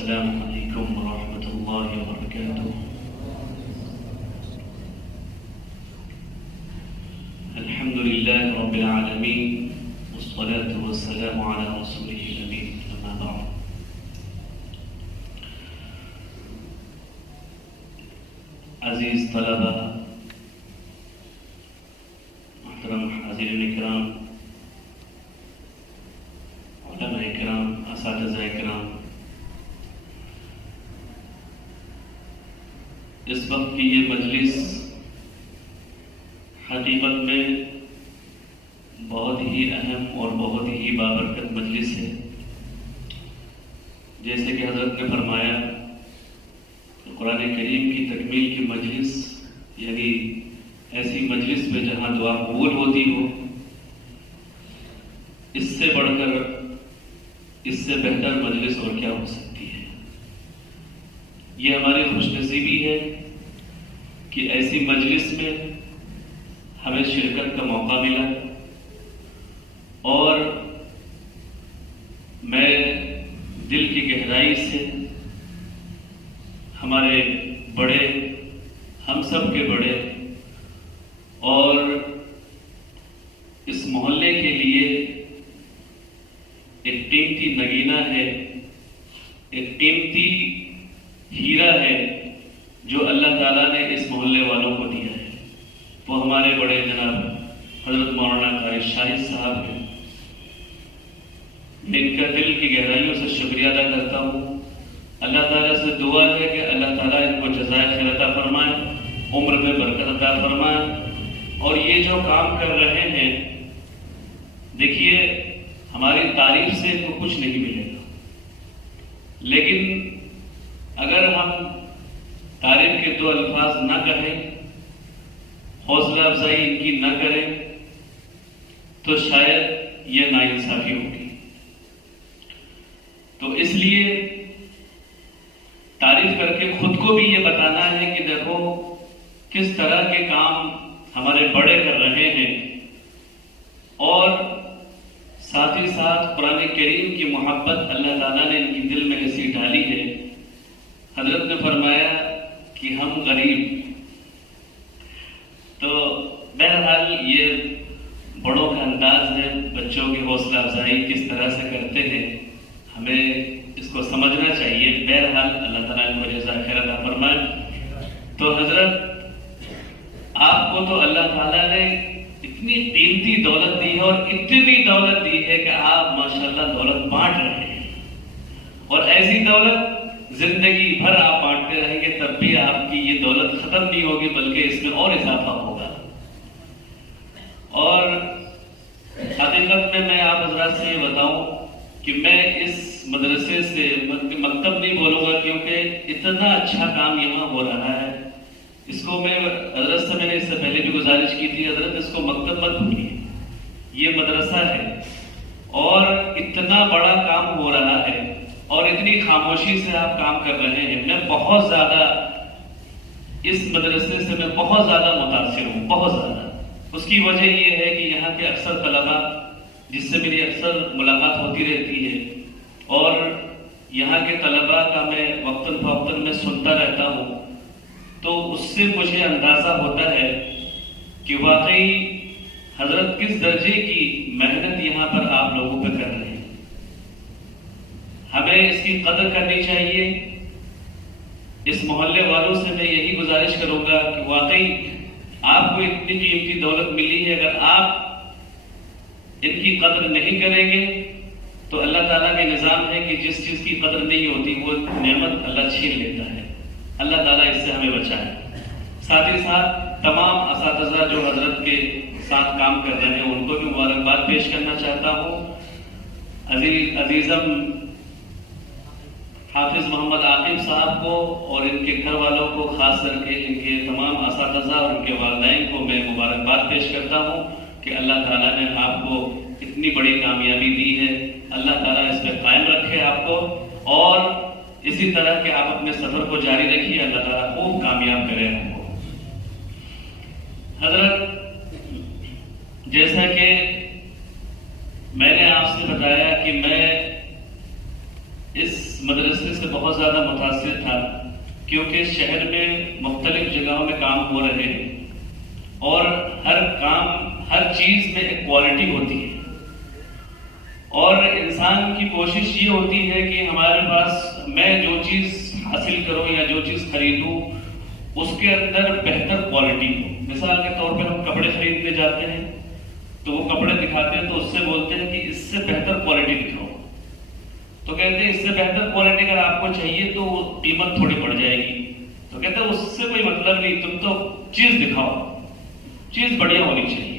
السلام علیکم ورحمۃ اللہ وبرکاتہ۔ الحمد للہ رب العالمین والصلاة والسلام علی رسولہ الامین، اما بعد۔ عزیز طلبہ، محترم حاضرین کرام، علماء کرام، اساتذہ کرام، اس وقت کی یہ مجلس حقیقت میں بہت ہی اہم اور بہت ہی بابرکت مجلس ہے۔ جیسے کہ حضرت نے فرمایا کہ قرآن کریم کی تکمیل کی مجلس یعنی ایسی مجلس میں جہاں دعا قبول ہوتی ہو، اس سے بڑھ کر اس سے بہتر مجلس اور کیا ہو سکتی ہے۔ یہ ہماری خوش نصیبی ہے کہ ایسی مجلس میں ہمیں شرکت کا موقع ملا، اور میں دل کی گہرائی سے ہمارے بڑے، ہم سب کے بڑے اور اس محلے کے لیے ایک قیمتی نگینہ ہے، ایک قیمتی ہیرا ہے جو اللہ تعالیٰ نے اس محلے والوں کو دیا ہے۔ وہ ہمارے بڑے جناب حضرت مولانا قاری شاہد صاحب ہیں۔ میں ان کا دل کی گہرائیوں سے شکریہ ادا کرتا ہوں۔ اللہ تعالیٰ سے دعا ہے کہ اللہ تعالیٰ ان کو جزائے خیر عطا فرمائے، عمر میں برکت عطا فرمائے، اور یہ جو کام کر رہے ہیں، دیکھیے ہماری تعریف سے ان کو کچھ نہیں ملے گا، لیکن اگر ہم تعریف کے دو الفاظ نہ کہیں، حوصلہ افزائی ان کی نہ کریں، تو شاید یہ ناانصافی ہوگی۔ تو اس لیے تعریف کر کے خود کو بھی یہ بتانا ہے کہ دیکھو کس طرح کے کام ہمارے بڑے کر رہے ہیں، اور ساتھ ہی ساتھ قرآن کریم کی محبت اللہ تعالیٰ نے ان کی دل میں ایسی ڈالی ہے۔ حضرت نے فرمایا کہ ہم غریب، تو بہرحال یہ بڑوں کا انداز ہے، بچوں کی حوصلہ افزائی کس طرح سے کرتے ہیں، ہمیں اس کو سمجھنا چاہیے۔ بہرحال اللہ تعالیٰ ان کو جزائے خیر عطا فرمائے۔ تو حضرت آپ کو تو اللہ تعالیٰ نے اتنی قیمتی دولت دی ہے، اور اتنی دولت دی ہے کہ آپ ماشاءاللہ دولت بانٹ رہے ہیں، اور ایسی دولت زندگی بھر آپ بانٹتے رہیں گے تب بھی آپ کی یہ دولت ختم نہیں ہوگی، بلکہ اس میں اور اضافہ ہوگا۔ اور حقیقت میں آپ حضرات سے یہ بتاؤں کہ میں اس مدرسے سے مکتب نہیں بولوں گا، کیونکہ اتنا اچھا کام یہاں ہو رہا ہے، اس کو میں حضرت سے، میں نے اس سے پہلے بھی گزارش کی تھی، حضرت اس کو مکتب مت بھولیے، یہ مدرسہ ہے، اور اتنا بڑا کام ہو رہا ہے، اور اتنی خاموشی سے آپ کام کر رہے ہیں۔ میں بہت زیادہ اس مدرسے سے میں بہت زیادہ متاثر ہوں، بہت زیادہ۔ اس کی وجہ یہ ہے کہ یہاں کے اکثر طلباء جس سے میری اکثر ملاقات ہوتی رہتی ہے، اور یہاں کے طلباء کا میں وقتاً فوقتاً میں سنتا رہتا ہوں، تو اس سے مجھے اندازہ ہوتا ہے کہ واقعی حضرت کس درجے کی محنت یہاں پر آپ لوگوں پہ کر رہے ہیں۔ ہمیں اس کی قدر کرنی چاہیے۔ اس محلے والوں سے میں یہی گزارش کروں گا کہ واقعی آپ کو اتنی قیمتی دولت ملی ہے، اگر آپ ان کی قدر نہیں کریں گے تو اللہ تعالیٰ کا نظام ہے کہ جس چیز کی قدر نہیں ہوتی وہ نعمت اللہ چھین لیتا ہے۔ اللہ تعالیٰ اس سے ہمیں بچائے۔ ساتھ ہی ساتھ تمام اساتذہ جو حضرت کے ساتھ کام کر رہے ہیں ان کو بھی مبارکباد پیش کرنا چاہتا ہوں۔ عزیزم حافظ محمد عاقب صاحب کو اور ان کے گھر والوں کو، خاص کر کے ان کے تمام اساتذہ اور ان کے والدین کو میں مبارکباد پیش کرتا ہوں کہ اللہ تعالیٰ نے آپ کو اتنی بڑی کامیابی دی ہے۔ اللہ تعالیٰ اس پہ قائم رکھے آپ کو، اور اسی طرح کہ آپ اپنے سفر کو جاری رکھیے، اللہ تعالیٰ خوب کامیاب کرے آپ کو۔ حضرت، جیسا کہ میں نے آپ سے بتایا کہ میں اس مدرسے سے بہت زیادہ متاثر تھا، کیونکہ شہر میں مختلف جگہوں میں کام ہو رہے ہیں اور ہر چیز میں ایک کوالٹی ہوتی ہے، اور انسان کی کوشش یہ ہوتی ہے کہ ہمارے پاس میں جو چیز حاصل کروں یا جو چیز خریدوں اس کے اندر بہتر کوالٹی ہو۔ مثال کے طور پہ ہم کپڑے خریدنے جاتے ہیں تو وہ کپڑے دکھاتے ہیں تو اس سے بولتے ہیں کہ اس سے بہتر کوالٹی دکھاؤ، تو کہتے ہیں اس سے بہتر کوالٹی اگر آپ کو چاہیے تو قیمت تھوڑی بڑھ جائے گی، تو کہتے ہیں اس سے کوئی مطلب نہیں، تم تو چیز دکھاؤ، چیز بڑھیا ہونی چاہیے۔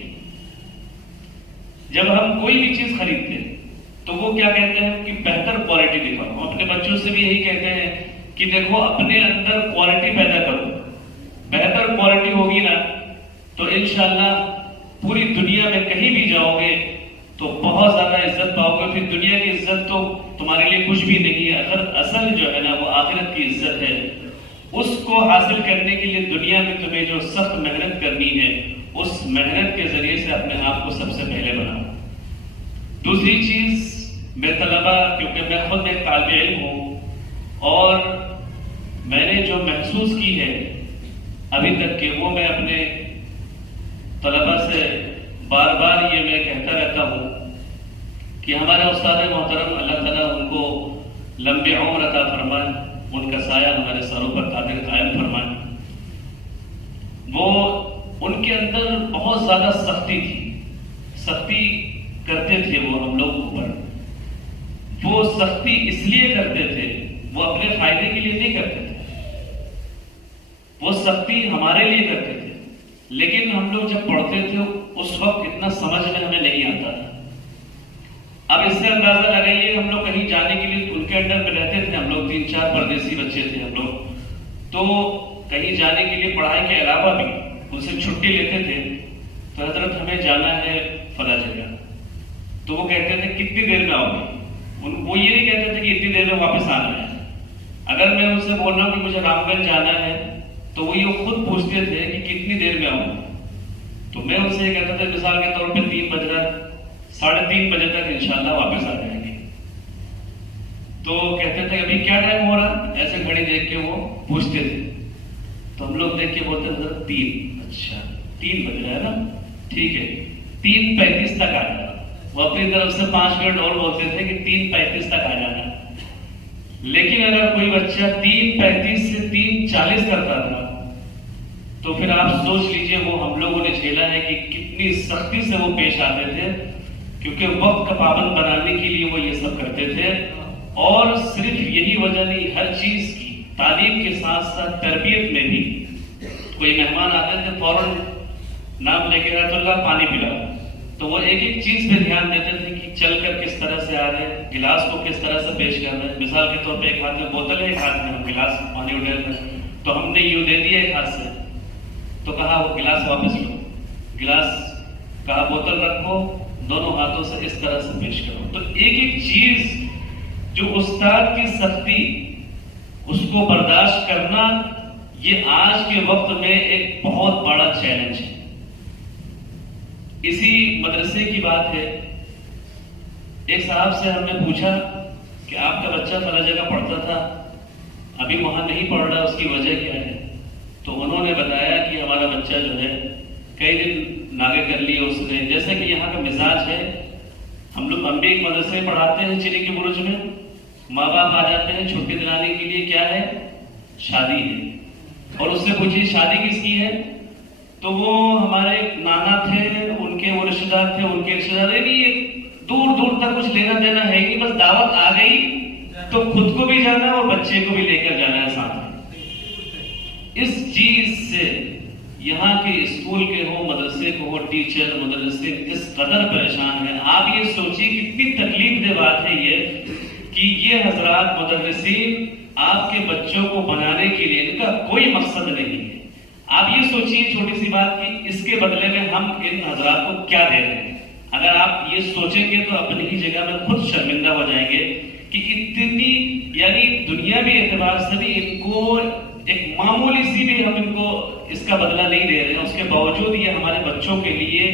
جب ہم کوئی بھی چیز خریدتے ہیں تو وہ کیا کہتے ہیں کہ بہتر کوالٹی دکھاؤ۔ ہم اپنے بچوں سے بھی یہی کہتے ہیں کہ دیکھو اپنے اندر کوالٹی پیدا کرو، بہتر کوالٹی ہوگی نا تو انشاءاللہ پوری دنیا میں کہیں بھی جاؤ گے تو بہت زیادہ عزت پاؤ گے۔ پھر دنیا کی عزت تو تمہارے لیے کچھ بھی نہیں ہے، اگر اصل جو ہے نا وہ آخرت کی عزت ہے، اس کو حاصل کرنے کے لیے دنیا میں تمہیں جو سخت محنت کرنی ہے اس محنت کے ذریعے سے اپنے آپ کو سب سے پہلے بناؤ۔ دوسری چیز میں طلبہ، کیونکہ میں خود ایک طالب علم ہوں اور میں نے جو محسوس کی ہے ابھی تک کہ وہ میں اپنے طلبہ سے بار بار یہ میں کہتا رہتا ہوں کہ ہمارے استاد محترم اللہ تعالیٰ ان کو لمبی عمر عطا فرمائے، ان کا سایہ ہمارے سروں پر قائم فرمائے۔ وہ ان کے اندر بہت زیادہ سختی تھی، سختی کرتے تھے وہ ہم لوگوں پر۔ وہ سختی اس لیے کرتے تھے، وہ اپنے فائدے کے لیے نہیں کرتے تھے، وہ سختی ہمارے لیے کرتے تھے، لیکن ہم لوگ جب پڑھتے تھے اس وقت اتنا سمجھ میں ہمیں نہیں آتا تھا۔ اب اس سے اندازہ لگائیے، ہم لوگ کہیں جانے کے لیے ان کے انڈر میں رہتے تھے، ہم لوگ 3-4 پردیسی بچے تھے ہم لوگ، تو کہیں جانے کے لیے پڑھائی کے علاوہ بھی ان سے چھٹی لیتے تھے تو حضرت ہمیں جانا ہے فلاں جگہ، تو وہ کہتے تھے کتنی دیر میں آؤ گے؟ وہ یہ نہیں کہتے تھے کہ اتنی دیر میں واپس آنا ہے۔ اگر میں ان سے بول رہا ہوں کہ مجھے رام گنج جانا ہے تو وہ یہ خود پوچھتے تھے کہ کتنی دیر میں آؤں، تو میں ان سے یہ کہتا تھا مثال کے طور پہ 3 بج رہا ہے، 3:30 بجے تک انشاءاللہ واپس آ جائیں گے۔ تو کہتے تھے ابھی کیا ٹائم ہو رہا، ایسے گھڑی دیکھ کے وہ پوچھتے تھے، تو ہم لوگ دیکھ کے بولتے تھے 3، اچھا 3 بج رہا ہے نا، ٹھیک ہے 3:35 تک آ جانا۔ وہ اپنی طرف سے 5 منٹ اور بولتے تھے کہ 3:35 تک آ جانا۔ لیکن اگر کوئی بچہ 3:35 سے 3:40 کرتا تھا تو پھر آپ سوچ لیجئے وہ ہم لوگوں نے جھیلا ہے کہ کتنی سختی سے وہ پیش آتے تھے، کیونکہ وقت کا پابند بنانے کے لیے وہ یہ سب کرتے تھے۔ اور صرف یہی وجہ نہیں، ہر چیز کی تعلیم کے ساتھ ساتھ تربیت میں بھی، کوئی مہمان آتے تھے فوراً نام لے کے رحمت اللہ پانی پلاؤ، تو وہ ایک ایک چیز پہ دھیان دیتے تھے کہ چل کر کس طرح سے آ رہے ہیں، گلاس کو کس طرح سے پیش کر رہے ہیں۔ مثال کے طور پہ ایک ہاتھ میں بوتل ہے، ایک ہاتھ میں ہم گلاس پانی اٹھا رہے ہیں، تو ہم نے یوں دے دیا ایک ہاتھ سے، تو کہا وہ گلاس واپس لو، گلاس کہا بوتل رکھو، دونوں ہاتھوں سے اس طرح سے پیش کرو۔ تو ایک ایک چیز جو استاد کی سختی، اس کو برداشت کرنا، یہ آج کے وقت میں ایک بہت بڑا چیلنج ہے۔ اسی مدرسے کی بات ہے، ایک صاحب سے ہم نے پوچھا کہ آپ کا بچہ فلاں جگہ پڑھتا تھا، ابھی وہاں نہیں پڑھ رہا، اس کی وجہ کیا ہے؟ تو انہوں نے بتایا کہ ہمارا بچہ جو ہے کئی دن ناگے کر لیے اس نے، جیسے کہ یہاں کا مزاج ہے، ہم بھی ایک مدرسے میں پڑھاتے ہیں چینی کے برج میں، ماں باپ آ جاتے ہیں چھٹی دلانے کے لیے، کیا ہے؟ شادی ہے، اور اس سے پوچھیے شادی کس کی ہے؟ تو وہ ہمارے نانا تھے، ان کے وہ رشتے دار تھے، ان کے رشتے دار بھی دور دور تک کچھ لینا دینا ہے ہی، بس دعوت آ گئی تو خود کو بھی جانا ہے اور بچے کو بھی لے کر جانا ہے ساتھ میں۔ اس چیز سے یہاں کے اسکول کے ہو، مدرسے کو ہو، ٹیچر مدرسے اس قدر پریشان ہیں۔ آپ یہ سوچیے کتنی تکلیف دہ بات ہے یہ کہ یہ حضرات مدرسین آپ کے بچوں کو بنانے کے لیے، ان کا کوئی مقصد نہیں ہے۔ آپ یہ سوچیے چھوٹی سی بات کہ اس کے بدلے میں ہم ان حضرات کو کیا دے رہے ہیں۔ اگر آپ یہ سوچیں گے تو اپنی ہی جگہ میں خود شرمندہ ہو جائیں گے کہ اتنی، یعنی دنیاوی اعتبار سے بھی ان کو ایک معمولی سی بھی ہم ان کو اس کا بدلہ نہیں دے رہے ہیں، اس کے باوجود یہ ہمارے بچوں کے لیے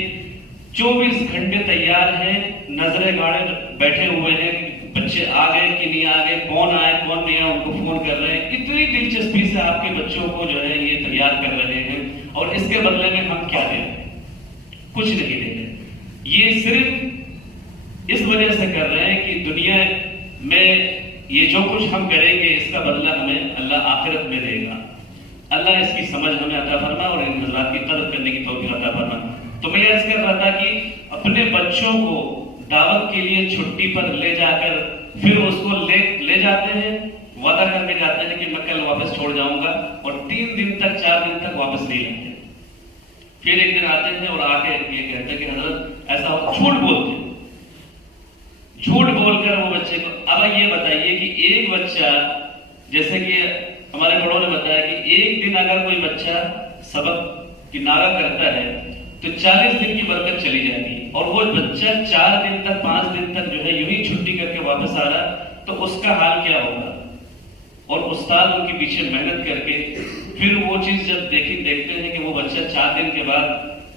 24 گھنٹے تیار ہیں، نظریں گاڑے بیٹھے ہوئے ہیں، بچے آ گئے کہ نہیں آ گئے، کون آئے کون نہیں ہیں ان کو فون کر رہے ہیں، اتنی دلچسپی سے آپ کے بچوں کو جو ہے یہ تیار کر رہے ہیں، اور اس کے بدلے میں ہم کیا دیں؟ کچھ نہیں دیں گے۔ یہ صرف اس وجہ سے کر رہے ہیں کہ دنیا میں یہ جو کچھ ہم کریں گے اس کا بدلہ ہمیں اللہ آخرت میں دے گا۔ اللہ اس کی سمجھ ہمیں عطا فرما اور ان حضرات کی قدر کرنے کی توفیق عطا فرما۔ تو میں عرض کر رہا تھا کہ اپنے بچوں کو دعوت کے لیے چھٹی پر لے جا کر پھر اس کو لے جاتے ہیں، وعدہ کر کے جاتے ہیں کہ میں کل واپس چھوڑ جاؤں گا، اور 3 دن تک 4 دن تک واپس نہیں لاتے۔ پھر ایک دن آتے ہیں اور آ کے یہ کہتے ہیں کہ حضرت ایسا ہوتا، جھوٹ بولتے ہیں، جھوٹ بول کر وہ بچے کو۔ اب یہ بتائیے کہ ایک بچہ، جیسے کہ ہمارے بڑوں نے بتایا کہ ایک دن اگر کوئی بچہ سبق کی ناغہ کرتا ہے تو 40 دن کی برکت چلی جاتی ہے، اور وہ بچہ 4 دن تک 5 دن تک جو ہے یوں ہی چھٹی کر کے واپس آ رہا تو اس کا حال کیا ہوگا؟ اور استاد ان کے پیچھے محنت کر کے پھر وہ چیز جب دیکھتے ہیں کہ وہ بچہ 4 دن کے بعد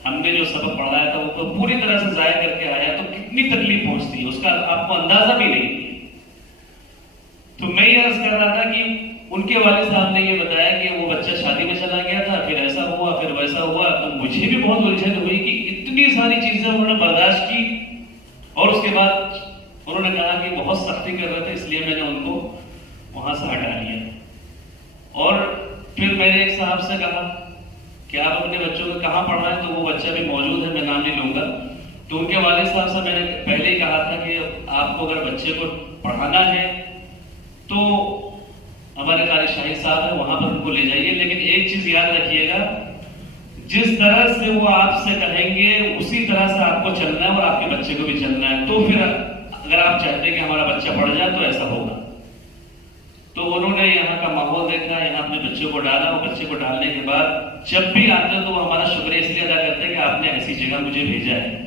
ہم نے جو سبق پڑھایا تھا وہ تو پوری طرح سے ضائع کر کے آیا، تو کتنی تکلیف پہنچتی ہے اس کا آپ کو اندازہ بھی نہیں۔ تو میں یہ عرض کر رہا تھا کہ ان کے والد صاحب نے یہ بتایا کہ وہ بچہ شادی میں چلا گیا تھا، پھر ایسا ہوا پھر ویسا ہوا، تو مجھے بھی بہت الجھن ہوئی کہ اتنی ساری چیزیں انہوں نے برداشت کی، اور اس کے بعد انہوں نے کہا کہ بہت سختی کر رہے تھے اس لیے میں نے ان کو وہاں سے ہٹا لیا۔ اور پھر میں نے ایک صاحب سے کہا کہ آپ اپنے بچوں کو کہاں پڑھا ہے، تو وہ بچہ بھی موجود ہے، میں نام نہیں لوں گا۔ تو ان کے والد صاحب سے میں نے پہلے ہی کہا تھا کہ آپ کو اگر بچے کو پڑھانا ہے تو ہمارے قاری شاہی صاحب ہیں وہاں پر ان کو لے جائیے، لیکن ایک چیز یاد رکھیے گا، جس طرح سے وہ آپ سے کہیں گے اسی طرح سے آپ کو چلنا ہے اور آپ کے بچے کو بھی چلنا ہے۔ تو پھر اگر آپ چاہتے ہیں کہ ہمارا بچہ پڑھ جائے تو ایسا ہوگا۔ تو انہوں نے یہاں کا ماحول دیکھا، یہاں اپنے بچوں کو ڈالا، اور بچے کو ڈالنے کے بعد جب بھی آتے ہیں تو وہ ہمارا شکریہ اس لیے ادا کرتے ہیں کہ آپ نے ایسی جگہ مجھے بھیجا ہے۔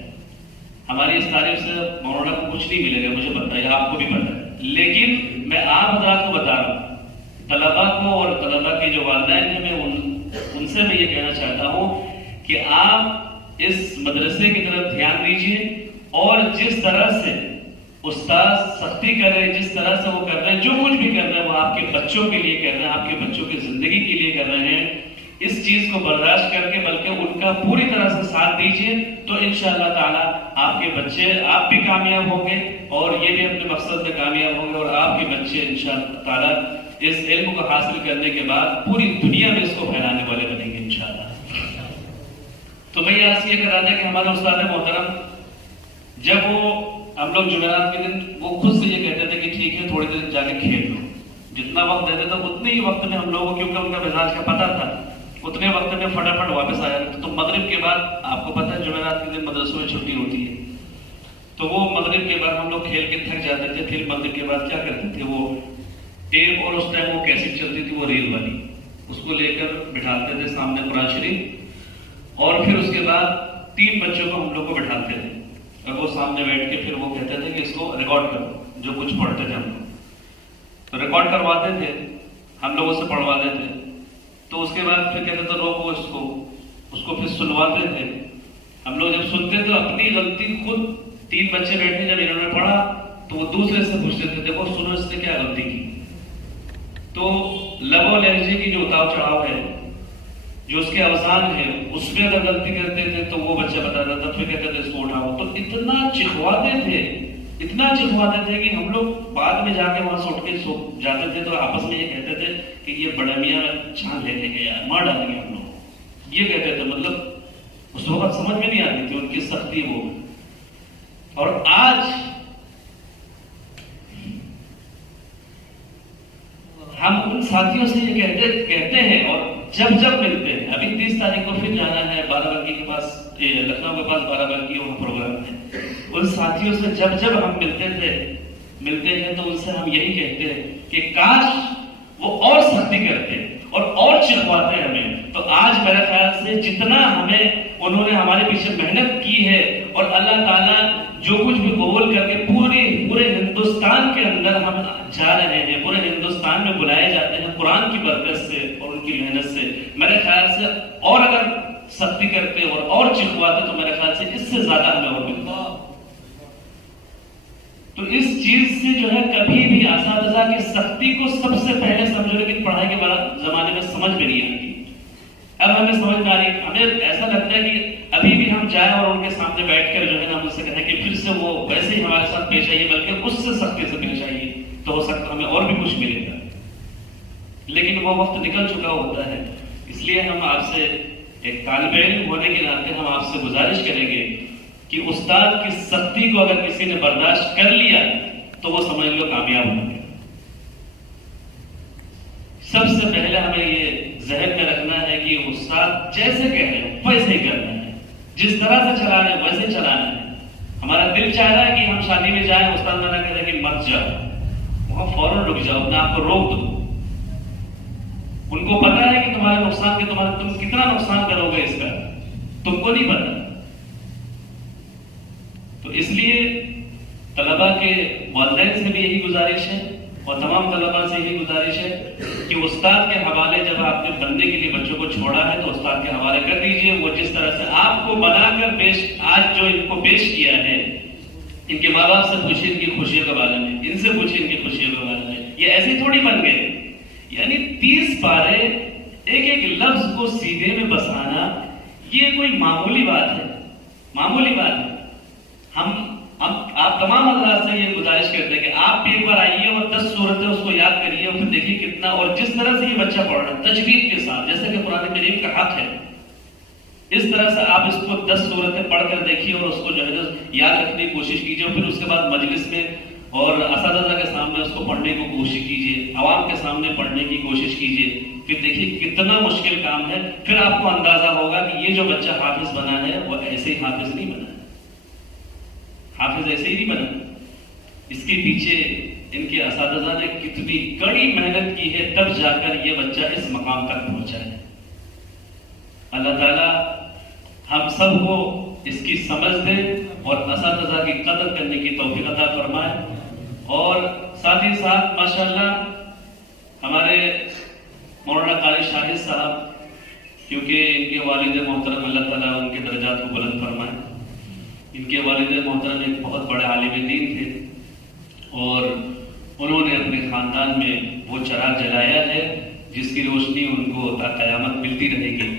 ہماری اس تعلیم سے مولانا کو کچھ نہیں ملے گا، مجھے پتا ہے، آپ کو بھی پتا ہے، لیکن میں آپ حضرات کو بتا رہا ہوں، طلباء کو اور طلباء کے جو والدین ہیں، میں ان سے میں یہ کہنا چاہتا ہوں کہ آپ اس مدرسے کی طرف دھیان دیجیے، اور جس طرح سے استاد سختی کر رہے ہیں، جس طرح سے وہ کر رہے ہیں، جو کچھ بھی کر رہے ہیں وہ آپ کے بچوں کے لیے کر رہے ہیں، آپ کے بچوں کی زندگی کے لیے کر رہے ہیں۔ اس چیز کو برداشت کر کے بلکہ ان کا پوری طرح سے ساتھ دیجیے، تو انشاءاللہ تعالی آپ کے بچے، آپ بھی کامیاب ہوں گے اور یہ بھی اپنے مقصد میں کامیاب ہوں گے، اور آپ کے بچے انشاءاللہ تعالی اس علم کو حاصل کرنے کے بعد پوری دنیا میں اس کو پھیلانے والے بنیں گے انشاءاللہ۔ تو میں یہ عرض یہ کر رہا تھا کہ ہمارے استاد محترم جب ہم لوگ جمعرات کے دن وہ خود سے یہ کہتے تھے کہ ٹھیک ہے تھوڑی دیر جا کے کھیل لو، جتنا وقت دیتے تھے اتنے ہی وقت میں ہم لوگوں کو، کیونکہ ان کا مزاج کا پتہ تھا، اتنے وقت میں فٹافٹ واپس آیا۔ تو مغرب کے بعد آپ کو پتہ ہے جمعرات کے دن مدرسوں میں چھٹی ہوتی ہے، تو وہ مغرب کے بعد ہم لوگ کھیل کے تھک جاتے تھے، پھر مغرب کے بعد کیا کرتے تھے، وہ ٹیپ اور اس ٹائم وہ کیسٹ چلتی تھی وہ ریل والی، اس کو لے کر بٹھاتے تھے سامنے قرآن شریف، اور پھر اس کے بعد 3 بچوں کو ہم لوگ کو بٹھاتے تھے، اور وہ سامنے بیٹھ کے پھر وہ کہتے تھے کہ اس کو ریکارڈ کرو، جو کچھ پڑھتے تھے ہم لوگ تو ریکارڈ کرواتے تھے، ہم لوگوں سے پڑھواتے تھے، تو اس کے بعد پھر کہتے تھے روکو اس کو پھر سنواتے تھے۔ ہم لوگ جب سنتے تو اپنی غلطی خود 3 بچے بیٹھے جب انہوں نے پڑھا تو وہ دوسرے سے پوچھتے تھے دیکھو سنو اس نے کیا غلطی کی، تو لب و لہجے کی جو اتاؤ چڑھاؤ ہے، جو اس کے اوزان ہے، اس میں اگر غلطی کرتے تھے تو وہ بچہ بتاتا تھا، پھر کہتے تھے اس کو اٹھاؤ، تو اتنا چکھواتے تھے کہ ہم لوگ بعد میں جا کے وہاں سے اٹھ کے جاتے تھے تو آپس میں یہ کہتے تھے کہ یہ بڑا میاں جان لے گیا، مار ڈالیں گے ہم لوگ، یہ کہتے تھے۔ مطلب اس وقت سمجھ میں نہیں آتی تھی ان کی سختی وہ۔ اور آج ہم ان ساتھیوں سے یہ کہتے ہیں، اور جب ملتے ہیں، ابھی 30 تاریخ کو پھر جانا ہے بارہ بنکی کے پاس، لکھنؤ کے پاس بارہ بنکی وہاں پروگرام ہے، ان ساتھیوں سے جب ہم ملتے ہیں تو ان سے ہم یہی کہتے ہیں کہ کاش وہ اور سختی کرتے اور چکھواتے ہمیں۔ تو آج میرے خیال سے جتنا انہوں نے ہمارے پیچھے محنت کی ہے، اور اللہ تعالیٰ جو کچھ بھی قبول کر کے پورے ہندوستان کے اندر ہم جا رہے ہیں، پورے ہندوستان میں بلائے جاتے ہیں قرآن کی برکت سے اور ان کی محنت سے، میرے خیال سے اور اگر سختی کرتے اور چکھواتے تو میرے خیال سے اس سے زیادہ ہمیں اور ملتا۔ تو اس چیز سے جو ہے کبھی بھی اساتذہ کی سختی کو سب سے پہلے سمجھو، لیکن پڑھائی کے زمانے میں سمجھ میں نہیں آتی. اب ہمیں سمجھ میں آ رہی ہے. ہمیں ایسا لگتا ہے کہ ابھی بھی ہم جائیں اور ان کے سامنے بیٹھ کر جو ہے نا ان سے کہیں کہ پھر سے وہ ویسے ہی ہمارے ساتھ پیش آئیے، بلکہ اس سے سختی سے پیش آئیے تو ہو سکتا ہمیں اور بھی کچھ ملے گا. لیکن وہ وقت نکل چکا ہوتا ہے. اس لیے ہم آپ سے ایک طالب علم ہونے کے ناطے ہم آپ سے گزارش کریں گے کہ استاد کی سختی کو اگر کسی نے برداشت کر لیا تو وہ سمجھ لو کامیاب ہو گیا. سب سے پہلے ہمیں یہ ذہن میں رکھنا ہے کہ استاد جیسے کہہ رہے ہیں ویسے ہی کرنا ہے، جس طرح سے چلا رہے ہیں ویسے چلانا ہے. ہمارا دل چاہ رہا ہے کہ ہم شادی میں جائیں، استاد منع کہہ رہے ہیں کہ مت جاؤ، وہاں فوراً رک جاؤ، اپنے آپ کو روک دو. ان کو پتا ہے کہ تمہارے نقصان کے تم کتنا نقصان کرو گے اس کا، تم کو نہیں پتا. تو اس لیے طلباء کے والدین سے بھی یہی گزارش ہے اور تمام طلباء سے یہی گزارش ہے کہ استاد کے حوالے جب آپ نے بننے کے لیے بچوں کو چھوڑا ہے تو استاد کے حوالے کر دیجئے. وہ جس طرح سے آپ کو بنا کر آج جو ان کو پیش کیا ہے، ان کے ماں باپ سے پوچھیں ان کی خوشیوں کے بارے میں، ان سے پوچھیں ان کی خوشیوں کے بارے میں. یہ ایسے تھوڑی بن گئے. یعنی 30 پارے ایک ایک لفظ کو سیدھے میں بسانا یہ کوئی معمولی بات ہے، معمولی بات ہے. ہم آپ تمام حضرات سے یہ گزارش کرتے ہیں کہ آپ بھی ایک بار آئیے اور 10 سورتیں اس کو یاد کریے اور پھر دیکھیے کتنا، اور جس طرح سے یہ بچہ پڑھ رہا ہے تجوید کے ساتھ، جیسے کہ قرآن کریم کا حق ہے، اس طرح سے آپ اس کو 10 سورتیں پڑھ کر دیکھیے اور اس کو جو ہے یاد رکھنے کی کوشش کیجیے. اور پھر اس کے بعد مجلس میں اور اساتذہ کے سامنے اس کو پڑھنے کی کوشش کیجیے، عوام کے سامنے پڑھنے کی کوشش کیجیے. پھر دیکھیے کتنا مشکل کام ہے. پھر آپ کو اندازہ ہوگا کہ یہ جو بچہ حافظ بنا ہے وہ ایسے ہی حافظ نہیں بنا ہے، حافظ ایسے ہی نہیں بنا. اس کے پیچھے ان کے اساتذہ نے کتنی کڑی محنت کی ہے، تب جا کر یہ بچہ اس مقام تک پہنچا ہے. اللہ تعالیٰ ہم سب کو اس کی سمجھ دے اور اساتذہ کی قدر کرنے کی توفیق عطا فرمائے. اور ساتھ ہی ساتھ ماشاءاللہ ہمارے مولانا قاری شاہد صاحب، کیونکہ ان کے والد محترم اللہ تعالیٰ ان کے درجات کو بلند فرمائے. ان کے والد محترم ایک بہت بڑے عالم دین تھے اور انہوں نے اپنے خاندان میں وہ چراغ جلایا ہے جس کی روشنی ان کو تا قیامت ملتی رہے گی.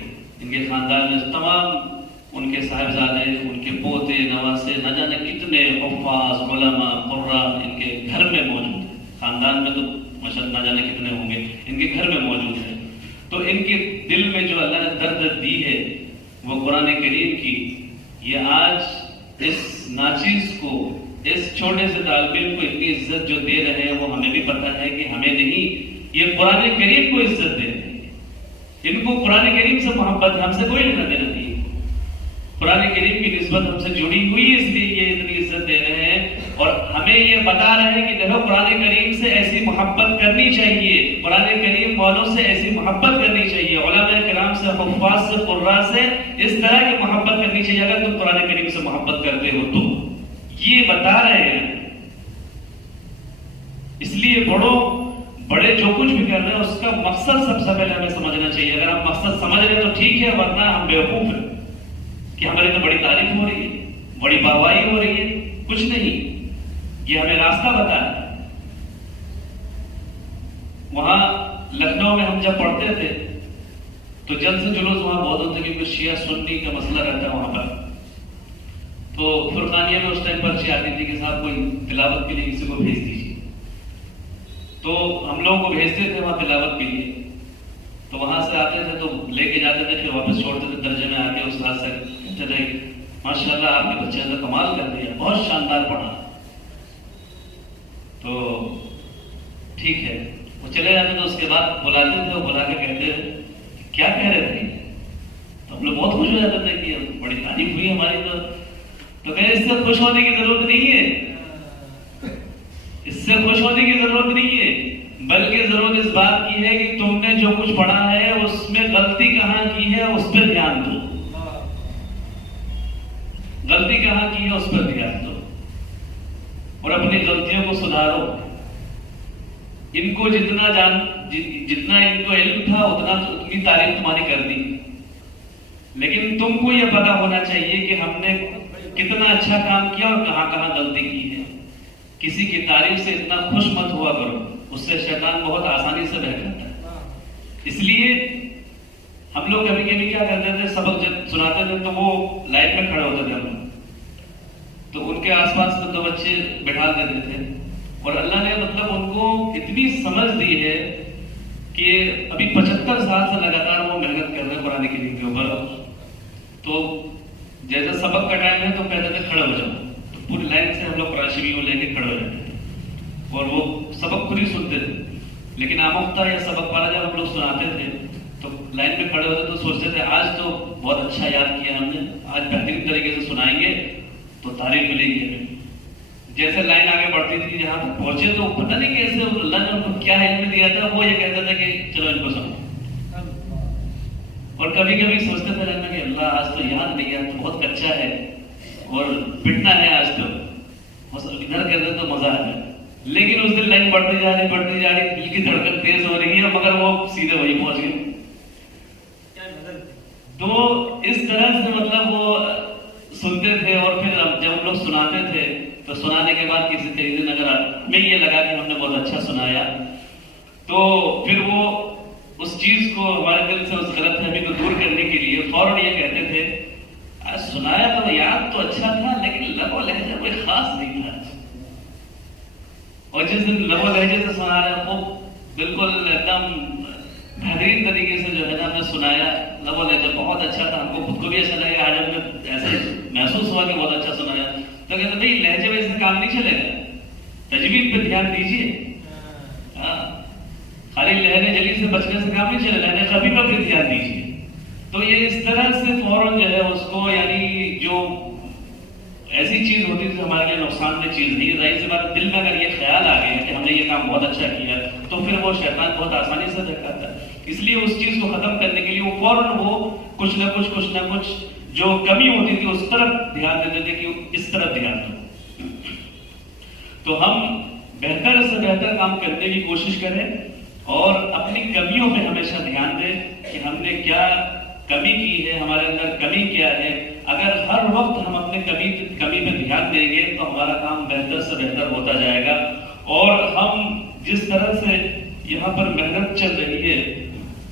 ان کے خاندان میں تمام ان کے صاحبزادے، ان کے پوتے نواسے، نہ جانے کتنے حفاظ علماء قراء ان کے گھر میں موجود ہیں. خاندان میں تو ماشاءاللہ نہ جانے کتنے ہوں گے، ان کے گھر میں موجود ہیں. تو ان کے دل میں جو اللہ نے درد دی ہے وہ قرآن کریم کی، یہ آج اس ناچیز کو، اس چھوٹے سے طالب علم کو اتنی عزت جو دے رہے ہیں وہ ہمیں بھی پتہ ہے کہ ہمیں نہیں، یہ قرآن کریم کو عزت دے رہے ہیں. ان کو قرآن کریم سے محبت، ہم سے کوئی لینا دینا نہیں. قرآن کریم کی نسبت ہم سے جڑی ہوئی اس لیے یہ اتنی عزت دے رہے ہیں اور ہمیں یہ بتا رہے ہیں کہ دیکھو قرآن کریم سے ایسی محبت کرنی چاہیے، قرآن کریم والوں سے ایسی محبت کرنی چاہیے، علماء کرام سے، حفاظ سے، قراء سے اس طرح کی محبت کرنی چاہیے اگر تم قرآن کریم سے محبت کرتے ہو تو. یہ بتا رہے ہیں. اس لیے بڑے جو کچھ بھی کر رہے ہیں اس کا مقصد سب سے پہلے ہمیں سمجھنا چاہیے. اگر ہم مقصد سمجھ رہے ہیں تو ٹھیک ہے، ورنہ ہم بیوقوف ہیں کہ ہماری تو بڑی تعریف ہو رہی ہے، بڑی باوائی ہو رہی ہے. کچھ نہیں، یہ ہمیں راستہ بتا ہے. وہاں لکھنؤ میں ہم جب پڑھتے تھے تو جلد سے جلوس وہاں بہت ہوتے کیونکہ شیعہ سنی کا مسئلہ رہتا ہے وہاں پر. تو فرقانیہ میں اس ٹائم پرچی آتی تھی کہ صاحب کوئی تلاوت کے لیے کسی کو بھیج دیجیے. تو ہم لوگوں کو بھیجتے تھے وہاں تلاوت کے لیے. تو وہاں سے آتے تھے تو لے کے جاتے تھے، پھر واپس چھوڑتے تھے. درجے میں آ کے استاد سے کہتے تھے ماشاءاللہ آپ کے بچے نے کمال کر دیا، بہت شاندار پڑھا. تو ٹھیک ہے، وہ چلے جاتے تھے. اس کے بعد بلاتے تھے، وہ بلا کے کہتے تھے کیا کہہ رہے تھے. تو ہم لوگ بہت خوش ہو جاتے تھے کہ بڑی تعریف ہوئی ہماری. تو کہ اس سے خوش ہونے کی ضرورت نہیں ہے، اس سے خوش ہونے کی ضرورت نہیں ہے، بلکہ ضرورت اس بات کی ہے کہ تم نے جو کچھ پڑھا ہے اس میں غلطی کہاں کی ہے اس پہ دھیان دو. غلطی کہاں کی ہے اس پر دھیان دو اور اپنی غلطیوں کو سدھارو. ان کو جتنا ان کو علم تھا اتنی تعریف تمہاری کر دی، لیکن تم کو یہ پتا ہونا چاہیے کہ ہم نے کتنا اچھا کام کیا اور کہاں کہاں غلطی کی ہے، کسی کی تعریف سے اتنا خوش مت ہوا کرو، اس سے شیطان بہت آسانی سے بہکاتا ہے۔ اس لیے ہم لوگ کبھی کبھی کیا کرتے تھے، سبق جب سناتے تھے تو وہ لائن میں کھڑے ہوتے تھے ہم لوگ، تو ان کے آس پاس میں 2 بچے بٹھا دیتے تھے، اور اللہ نے مطلب ان کو اتنی سمجھ دی ہے کہ ابھی 75 سال سے لگاتار وہ محنت کر رہے ہیں قرآن کریم کے اوپر۔ تو جیسا سبق کا ٹائم ہے تو کہتے تھے کھڑے ہو جاؤ، تو پوری لائن سے ہم لوگ قرآن شریف لے کے کھڑے ہو جاتے تھے، اور وہ سبق خود ہی سنتے تھے۔ لیکن آموختہ یا سبق والا جب ہم لوگ سناتے تھے تو لائن میں کھڑے ہوتے تو سوچتے تھے آج تو بہت اچھا یاد کیا ہم نے، آج بہترین طریقے سے سنائیں گے تو تعریف ملے گی ہمیں۔ جیسے لائن آگے بڑھتی تھی، جہاں تک پہنچے تو پتہ نہیں کیسے اللہ نے ان کو کیا علم دیا تھا، وہ یہ کہتا تھا کہ چلو ان کو سنو۔ اور کبھی کبھی سوچتے تھے رہنا کہ اللہ آج تو یاد نہیں ہے، تو بہت کچا ہے اور پٹنا ہے آج تو، ادھر کہتے تو مزہ آ جائے۔ لیکن اس دن لائن بڑھتی جا رہی، دل کی دھڑکن تیز ہو رہی ہے، مگر وہ سیدھے وہی پہنچ گئے۔ تو اس طرح سے مطلب وہ سنتے تھے، اور پھر جب ہم لوگ سناتے تھے تو سنانے کے بعد کسی دن اگر ہمیں یہ لگا کہ ہم نے بہت اچھا سنایا، تو پھر وہ اس چیز کو ہمارے دل سے، اس غلط فہمی کو دور کرنے کے لیے فوراً یہ کہتے تھے آج سنایا تو یاد تو اچھا تھا لیکن لب و لہجہ کوئی خاص نہیں تھا۔ اور جس دن لب و لہجے سے سنا رہے ہیں وہ بالکل ایک دم بہترین طریقے سے جو ہے نا ہم نے سنایا، لب و لہجہ بہت اچھا تھا، ہم کو خود کو بھی ایسا لگا آج ہم نے ایسے محسوس ہوا کہ بہت اچھا سنایا۔ تو کہتے بھائی لہجے میں سے کام نہیں چلے گا، تجوید پہ دھیان دیجیے۔ خالی لہجے جلی سے بچنے سے کام نہیں چلے گا، لہجے کبھی پر بھی دھیان دیجیے۔ تو یہ اس طرح سے فوراً جو ہے اس کو، یعنی جو ایسی چیز ہوتی ہے ہمارے لیے نقصان دہ چیز نہیں، ظاہر سی بات دل میں اگر یہ خیال آ گیا کہ ہم نے یہ کام بہت اچھا کیا تو پھر وہ شیطان بہت آسانی سے دکھاتا ہے۔ اس لیے اس چیز کو ختم کرنے کے لیے وہ فوراً وہ کچھ نہ کچھ جو کمی ہوتی تھی اس طرف دھیان دیتے تھے کہ اس طرف دھیان دو۔ تو ہم بہتر سے بہتر کام کرنے کی کوشش کریں اور اپنی کمیوں پہ ہمیشہ دھیان دیں کہ ہم نے کیا کمی کی ہے، ہمارے اندر کمی کیا ہے۔ اگر ہر وقت ہم اپنے کمی پہ دھیان دیں گے تو ہمارا کام بہتر سے بہتر ہوتا جائے گا، اور ہم جس طرح سے یہاں پر محنت چل رہی ہے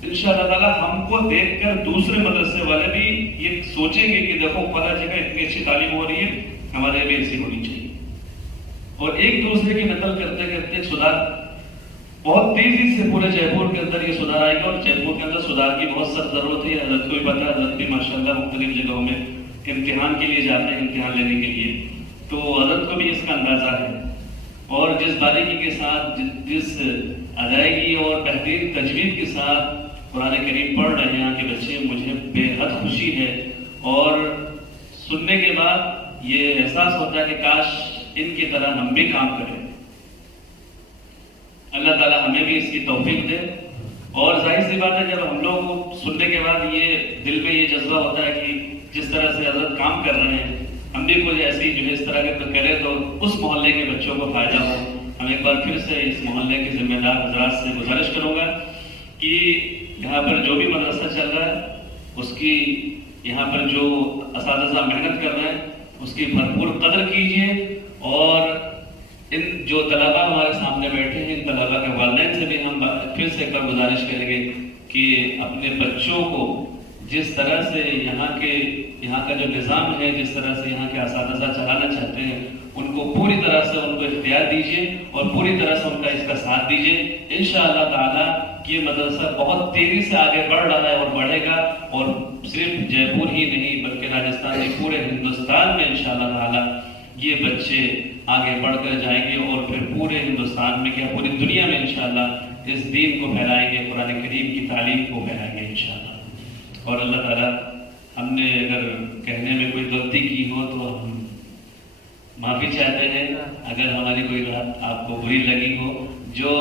انشاءاللہ تعالیٰ ہم کو دیکھ کر دوسرے مدرسے والے بھی یہ سوچیں گے کہ دیکھو فلاں جگہ اتنی اچھی تعلیم ہو رہی ہے، ہمارے بھی ایسی ہونی چاہیے۔ اور ایک دوسرے کی نقل کرتے کرتے سدھار بہت تیزی سے پورے جے پور کے اندر یہ سدھار آئے گا، اور جے پور کے اندر سدھار کی بہت سخت ضرورت ہے۔ حضرت کو بھی پتا ہے، حضرت بھی ماشاءاللہ مختلف جگہوں میں امتحان کے لیے جاتے ہیں، امتحان لینے کے لیے، تو حضرت کو بھی اس کا اندازہ ہے، اور جس باریکی کے ساتھ، جس ادائیگی اور بہترین تجوید کے ساتھ قرآن کریم پڑھ رہے ہیں یہاں کے بچے، مجھے بے حد خوشی ہے، اور سننے کے بعد یہ احساس ہوتا ہے کہ کاش ان کی طرح ہم بھی کام کریں۔ اللہ تعالیٰ ہمیں بھی اس کی توفیق دے۔ اور ظاہر سی بات ہے جب ہم لوگ کو سننے کے بعد یہ دل میں یہ جذبہ ہوتا ہے کہ جس طرح سے حضرت کام کر رہے ہیں ہم بھی کچھ ایسی جو ہے اس طرح کے کریں تو اس محلے کے بچوں کو فائدہ ہو۔ ہم ایک بار پھر سے اس محلے کے ذمہ دار حضرات سے گزارش کروں گا کہ یہاں پر جو بھی مدرسہ چل رہا ہے اس کی، یہاں پر جو اساتذہ محنت کر رہے ہیں اس کی بھرپور قدر کیجیے، اور ان جو طلباء ہمارے سامنے بیٹھے ہیں ان طلباء کے والدین سے بھی ہم پھر سے ایک بار گزارش کریں گے کہ اپنے بچوں کو جس طرح سے یہاں کا جو نظام ہے، جس طرح سے یہاں کے اساتذہ چلانا چاہتے ہیں ان کو پوری طرح سے ان کو اختیار دیجیے اور پوری طرح سے ان کا اس کا ساتھ دیجیے۔ انشاءاللہ تعالیٰ یہ مدرسہ بہت تیزی سے آگے بڑھ رہا ہے اور بڑھے گا، اور صرف جے پور ہی نہیں بلکہ راجستھان کے پورے ہندوستان میں انشاءاللہ تعالیٰ یہ بچے آگے بڑھ کر جائیں گے، اور پھر پورے ہندوستان میں کیا پوری دنیا میں انشاءاللہ اس دین کو پھیلائیں گے، قرآن کریم کی تعلیم کو پھیلائیں گے انشاءاللہ۔ اور اللہ تعالیٰ ہم نے اگر کہنے میں کوئی غلطی کی ہو تو ہم معافی چاہتے ہیں، اگر ہماری کوئی بات آپ کو بری لگی ہو۔ جو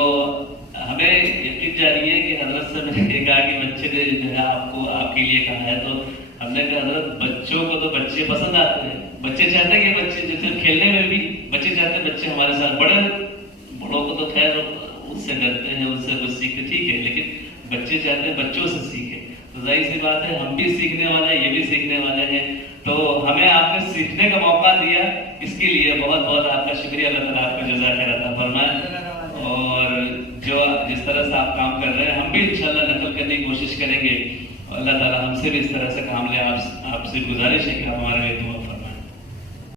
ہمیں یقین جاری ہے کہ حضرت سے میں نے کہا کہ بچے نے جو ہے آپ کے لیے کہا ہے، تو ہم نے کہا حضرت بچوں کو تو بچے پسند آتے ہیں، بچے چاہتے ہیں کہ بچے جیسے کھیلنے میں بھی بچے چاہتے ہیں بچے ہمارے ساتھ، بڑوں کو تو خیر اس سے ڈرتے ہیں، اس سے کچھ سیکھتے، ٹھیک ہے، لیکن بچے چاہتے ہیں بچوں سے سیکھیں۔ تو ظاہر سی بات ہے ہم بھی سیکھنے والے ہیں، یہ بھی سیکھنے والے ہیں۔ تو ہمیں آپ نے سیکھنے کا موقع دیا، اس کے لیے بہت بہت آپ کا شکریہ. اللہ تعالیٰ آپ کو جزائے خیر عطا فرمائے. اور جو جس طرح سے آپ کام کر رہے ہیں ہم بھی انشاءاللہ نقل کرنے کی کوشش کریں گے. اللہ تعالیٰ ہم سے بھی اس طرح سے کام لے. آپ سے گزارش ہے کہ آپ ہمارے لیے دعا فرمائیں.